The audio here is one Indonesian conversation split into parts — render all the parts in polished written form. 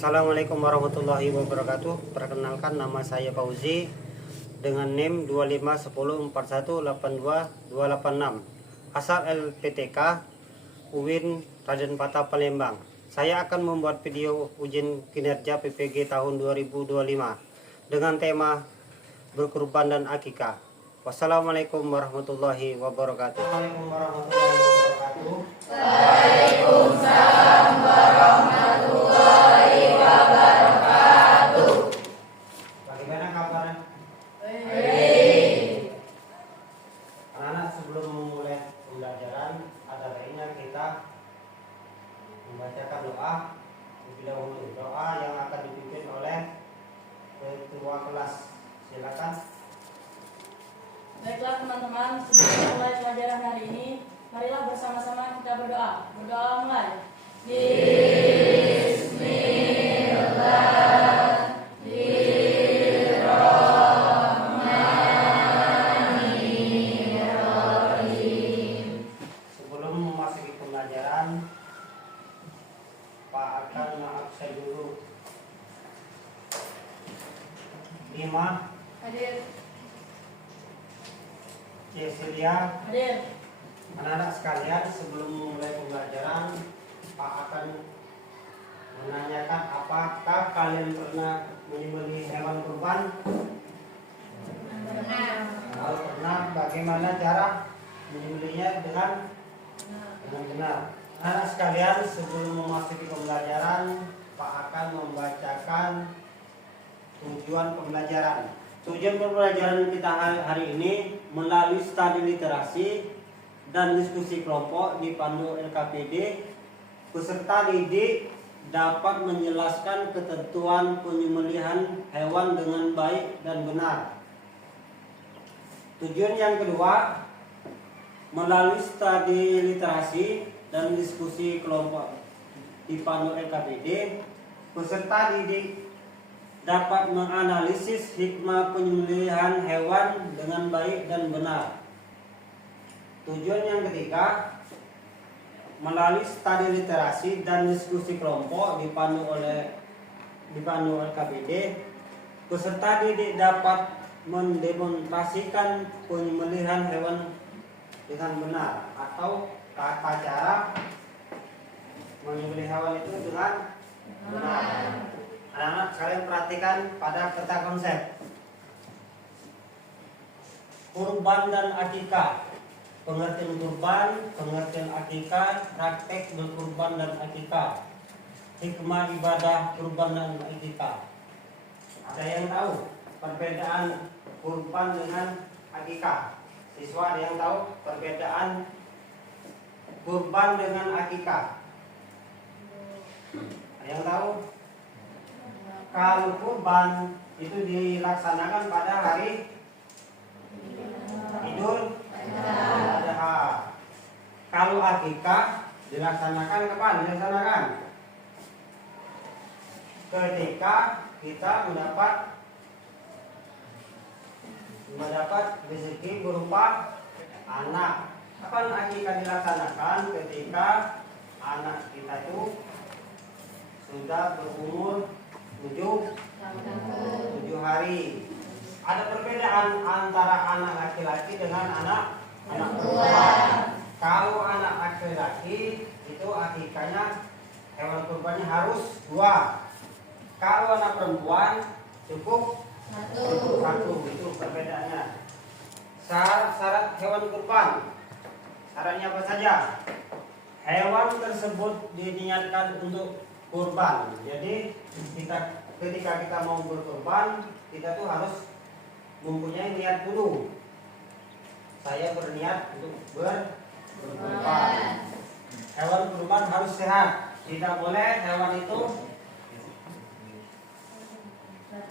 Assalamualaikum warahmatullahi wabarakatuh. Perkenalkan, nama saya Fauzi dengan NIM 2510418286. Asal LPTK UIN Raden Patah Palembang. Saya akan membuat video ujian kinerja PPG tahun 2025 dengan tema berkurban dan akikah. Wassalamualaikum warahmatullahi wabarakatuh. Waalaikumsalam warahmatullahi wabarakatuh. Waalaikumsalam warahmatullahi wabarakatuh. Bagaimana kabarnya? Baik. Anak-anak, sebelum memulai pembelajaran, ada baiknya kita membacakan doa terlebih dahulu. Doa yang akan dipimpin oleh ketua kelas. Silakan. Baiklah teman-teman, sebelum mulai pelajaran hari ini, marilah bersama-sama kita berdoa. Berdoa mulai. Bismillahirrahmanirrahim. Sebelum memasuki pembelajaran, Pak akan mengabsen dulu. 5. Hadir. Cecilia. Hadir. Anak-anak sekalian, sebelum memulai pembelajaran, Pak akan menanyakan apakah kalian pernah menyembelih hewan kurban? Kalau pernah, bagaimana cara menyembelihnya dengan benar? Anak-anak sekalian, sebelum memasuki pembelajaran, Pak akan membacakan tujuan pembelajaran. Tujuan pembelajaran kita hari ini melalui studi literasi dan diskusi kelompok dipandu LKPD, peserta didik dapat menjelaskan ketentuan penyembelihan hewan dengan baik dan benar. Tujuan yang kedua, melalui studi literasi dan diskusi kelompok dipandu LKPD, peserta didik dapat menganalisis hikmah penyembelihan hewan dengan baik dan benar. Tujuan yang ketiga, melalui studi literasi dan diskusi kelompok dipandu LKPD, peserta didik dapat mendemonstrasikan penyembelihan hewan dengan benar atau tata cara menyembelih hewan itu dengan benar. Anak-anak sekalian perhatikan pada peta konsep. Kurban dan akikah. Pengertian kurban, pengertian akikah, praktek berkurban dan akikah. Hikmah ibadah kurban dan akikah. Ada yang tahu perbedaan kurban dengan akikah? Siswa ada yang tahu perbedaan kurban dengan akikah? Ada yang tahu? Kalau kurban itu dilaksanakan pada hari Idul Adha. Kalau akikah dilaksanakan kapan? Dilaksanakan ketika kita mendapat rezeki berupa anak. Kapan akikah dilaksanakan? Ketika anak kita itu sudah berumur 7 hari. Ada perbedaan antara anak laki-laki dengan anak perempuan. Kalau anak laki-laki itu akikahnya, hewan kurbannya harus 2. Kalau anak perempuan cukup 1. Itu perbedaannya. Syarat hewan kurban, syaratnya apa saja? Hewan tersebut diniatkan untuk kurban. Jadi ketika kita mau berkurban, kita tuh harus mempunyai niat dulu. Saya berniat untuk berkurban. Hewan kurban harus sehat. Tidak boleh hewan itu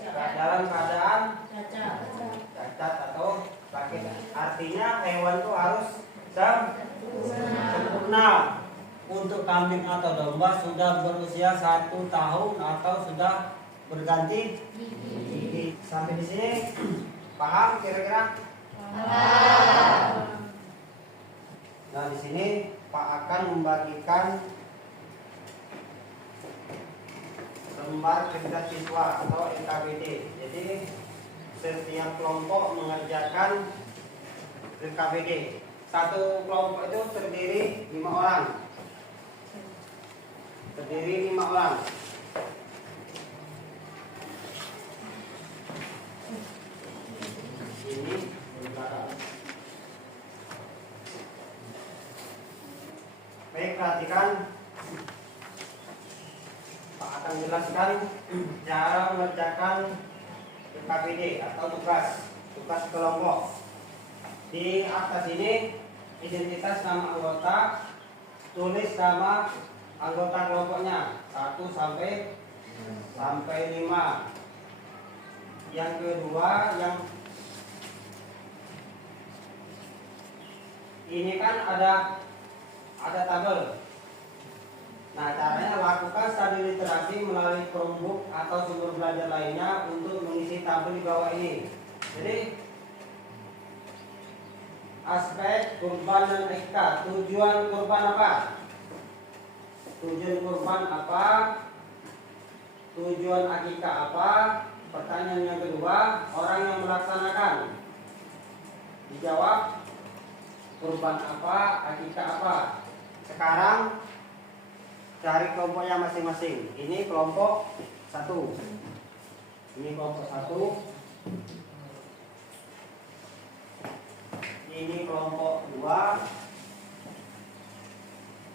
dalam keadaan cacat atau sakit. Artinya hewan itu harus sempurna. Untuk kambing atau domba sudah berusia 1 tahun atau sudah berganti gigi. Sampai di sini paham kira-kira? Paham. Nah, di sini Pak akan membagikan lembar kerja siswa atau LKPD. Jadi setiap kelompok mengerjakan LKPD. Satu kelompok itu terdiri 5 orang. Terdiri 5 orang. Ini sementara. Baik, perhatikan. Pak akan jelaskan cara mengerjakan LKPD atau tugas kelompok. Di atas ini identitas nama anggota, tulis nama anggota kelompoknya 1 sampai 5. Yang kedua, yang ini kan ada tabel. Nah, caranya lakukan studi literasi melalui Chromebook atau sumber belajar lainnya untuk mengisi tabel di bawah ini. Jadi aspek kurban dan akikah. Tujuan kurban apa? Tujuan kurban apa? Tujuan akikah apa? Pertanyaan yang kedua, orang yang melaksanakan. Dijawab, kurban apa, akikah apa. Sekarang cari kelompoknya masing-masing. Ini kelompok 1. Ini kelompok 1. Ini kelompok 2.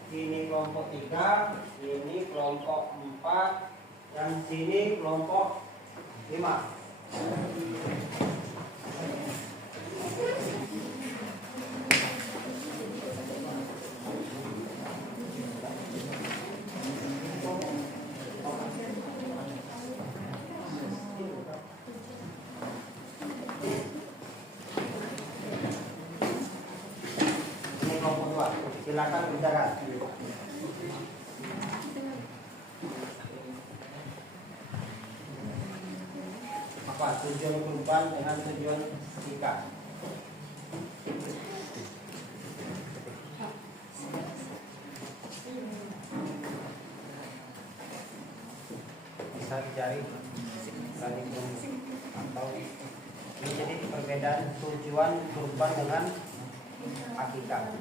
Ini kelompok 3. Ini kelompok 4. Dan sini kelompok 5. Silakan kerjakan. Apa tujuan kurban dengan tujuan akikah? Bisa dicari atau ini jadi perbedaan tujuan kurban dengan akikah.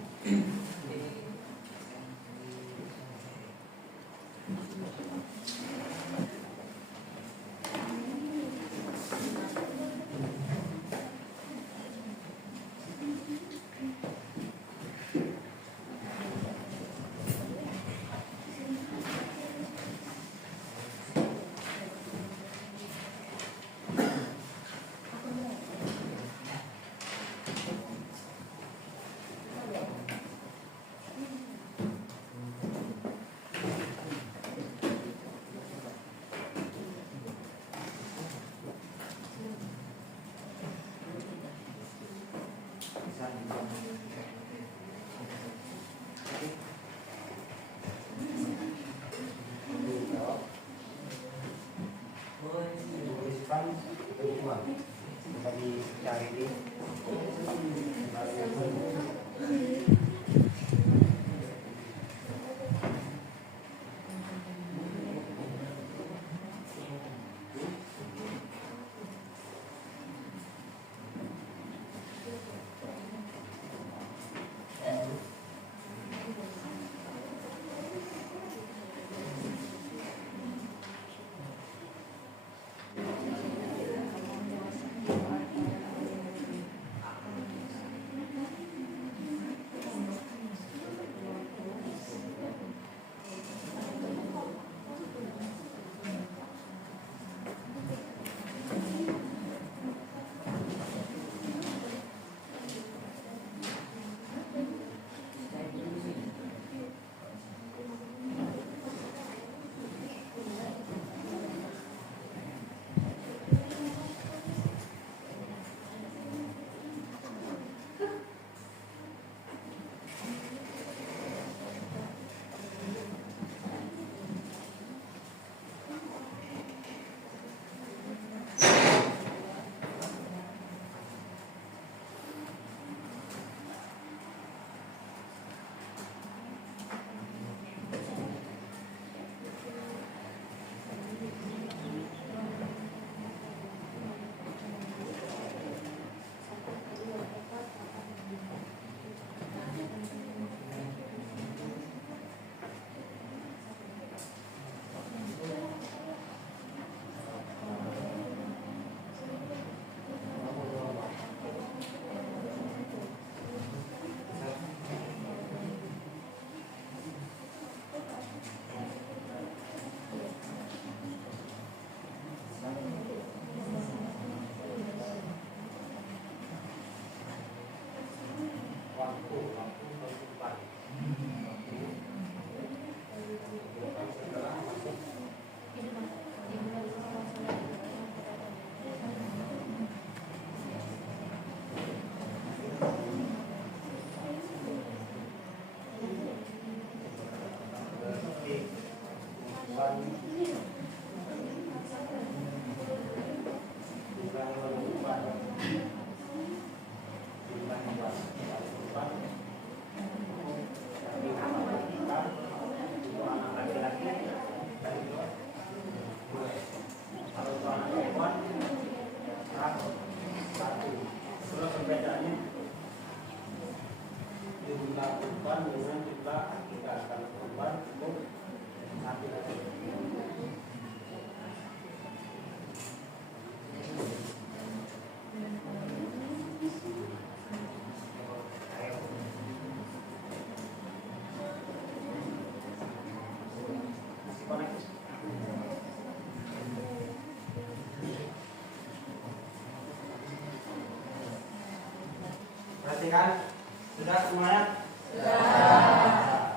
Dipastikan sudah semuanya? Sudah.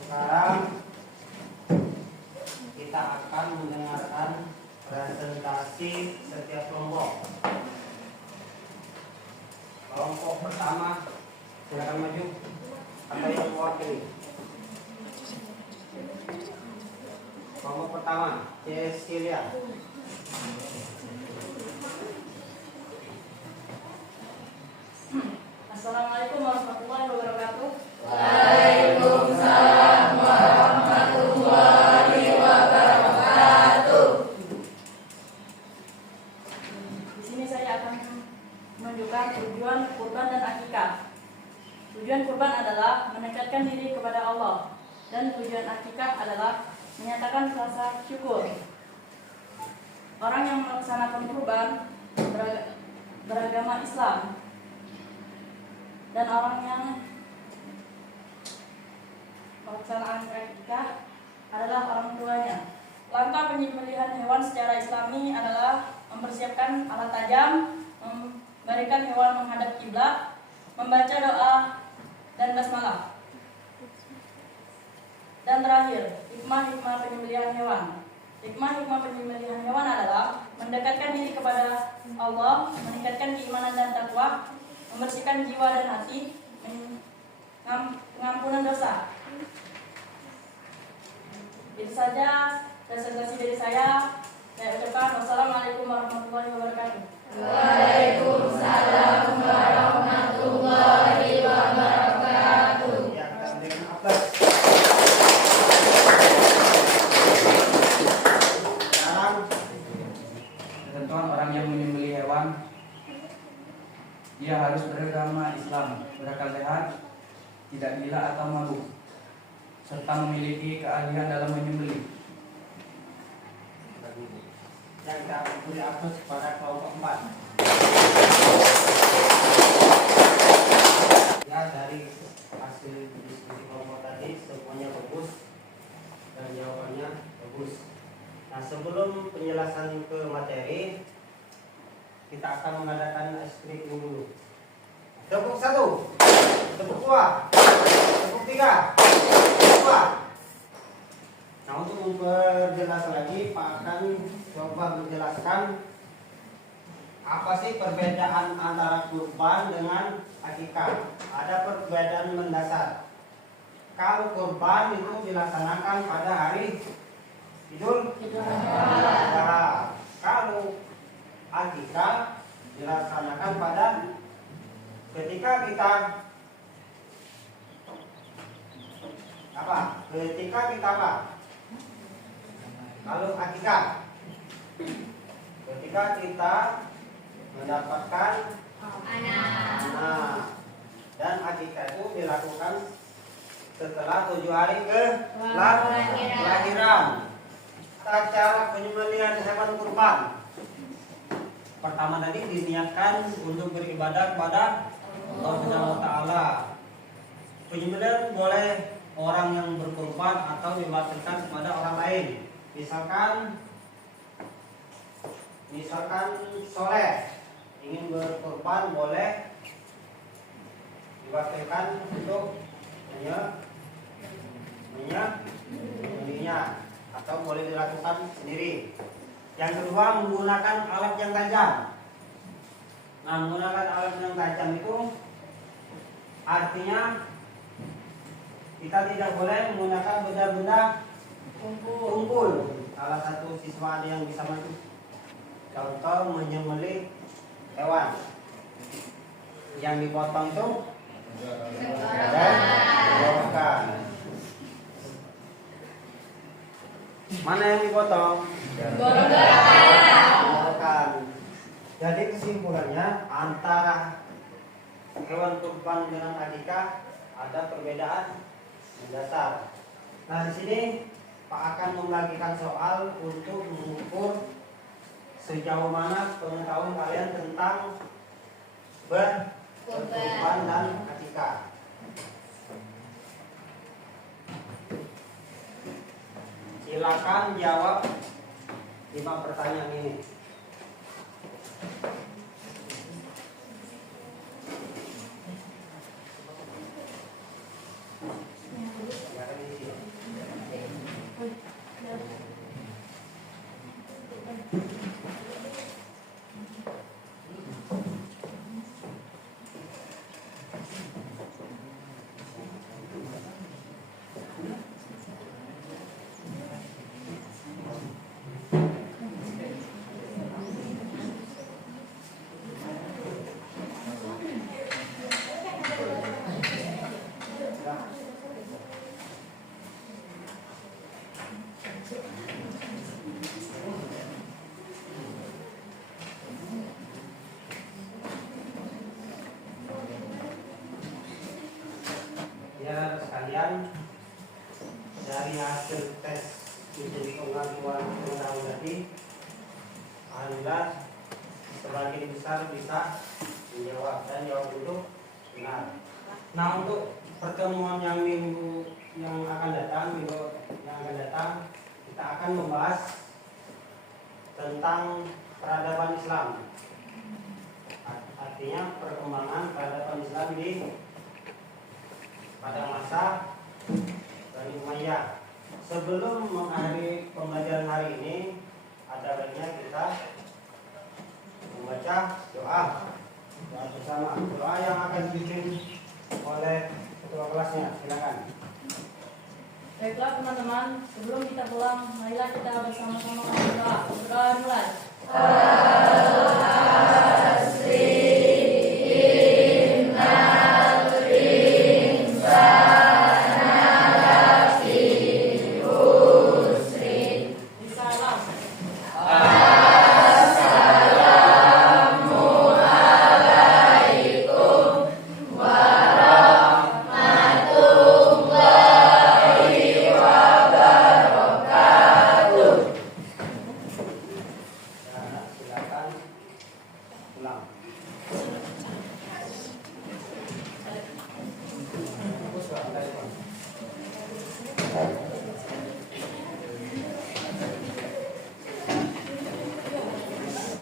Sekarang kita akan mendengarkan presentasi setiap kelompok. Kelompok pertama, silakan maju. Apa yang mewakili? Kelompok pertama, Cecilia. Assalamualaikum warahmatullahi wabarakatuh. Waalaikumsalam warahmatullahi wabarakatuh. Di sini saya akan menunjukkan tujuan kurban dan akikah. Tujuan kurban adalah mendekatkan diri kepada Allah, dan tujuan akikah adalah menyatakan rasa syukur. Orang yang melaksanakan kurban beragama Islam, dan orang yang melaksanakan akikah adalah orang tuanya. Langkah penyembelihan hewan secara Islami adalah mempersiapkan alat tajam, memberikan hewan menghadap kiblat, membaca doa dan basmalah. Dan terakhir, hikmah-hikmah penyembelihan hewan. Hikmah-hikmah penyembelihan hewan adalah mendekatkan diri kepada Allah, meningkatkan keimanan dan takwa, membersihkan jiwa dan hati, pengampunan dosa. Itu saja presentasi dari saya. Saya ucapkan wassalamualaikum warahmatullahi wabarakatuh. Waalaikumsalam warahmatullahi wabarakatuh. Ya, kita berikan aplaus. Sekarang Ketentuan orang yang menyembelih hewan, dia harus beragama Islam, berakal sehat, tidak gila atau mabuk, serta memiliki keahlian dalam menyembelih. yang kita beri aplaus pada kelompok 4. Ya, dari hasil diskusi kelompok tadi semuanya bagus dan jawabannya bagus. Nah, sebelum penjelasan ke materi, kita akan mengadakan ice breaking dulu. Tepuk 1, tepuk 2, tepuk 3, tepuk 4. Nah, untuk memperjelas lagi, Pak akan coba menjelaskan apa sih perbedaan antara kurban dengan akikah. Ada perbedaan mendasar. Kalau kurban itu dilaksanakan pada hari Idul Adha. Kalau akikah dilaksanakan pada ketika kita apa? Ketika kita apa? Kalau akikah, ketika kita mendapatkan anak, dan akikah itu dilakukan setelah 7 hari kelahiran. Cara penyembelihan hewan kurban, pertama tadi diniatkan untuk beribadah kepada Allah Subhanahu wa Ta'ala. Penyembelihan boleh orang yang berkurban atau diwakilkan kepada orang lain. Misalkan soleh ingin berkurban, boleh diwakilkan untuk menyembelihnya, atau boleh dilakukan sendiri. Yang kedua, menggunakan alat yang tajam. Nah, menggunakan alat yang tajam itu artinya kita tidak boleh menggunakan benda-benda tumpul. Salah satu siswa ada yang bisa maju. Contoh menyembelih hewan yang dipotong itu tenggorokan. Mana yang dipotong? Tenggorokan. Jadi kesimpulannya, antara hewan kurban dengan akikah ada perbedaan mendasar. Nah, di sini Pak akan membagikan soal untuk mengukur sejauh mana pengetahuan kalian tentang berkurban dan akikah. Silakan jawab 5 pertanyaan ini. kemudian dari hasil tes menjadi pengakuan pengetahuan tadi, alhamdulillah sebagian besar bisa menjawab dan jawab itu benar. Nah, untuk pertemuan yang minggu yang akan datang, kita akan membahas tentang peradaban Islam. Artinya perkembangan peradaban Islam pada masa Bani Umayyah. Sebelum mengakhiri pembelajaran hari ini, ada baiknya kita membaca doa bersama. Doa yang akan dipimpin oleh ketua kelasnya. Silakan. Baiklah teman-teman, sebelum kita pulang, marilah kita bersama-sama berdoa. Berdoa mulai. Silakan pulang. Terus, Pak.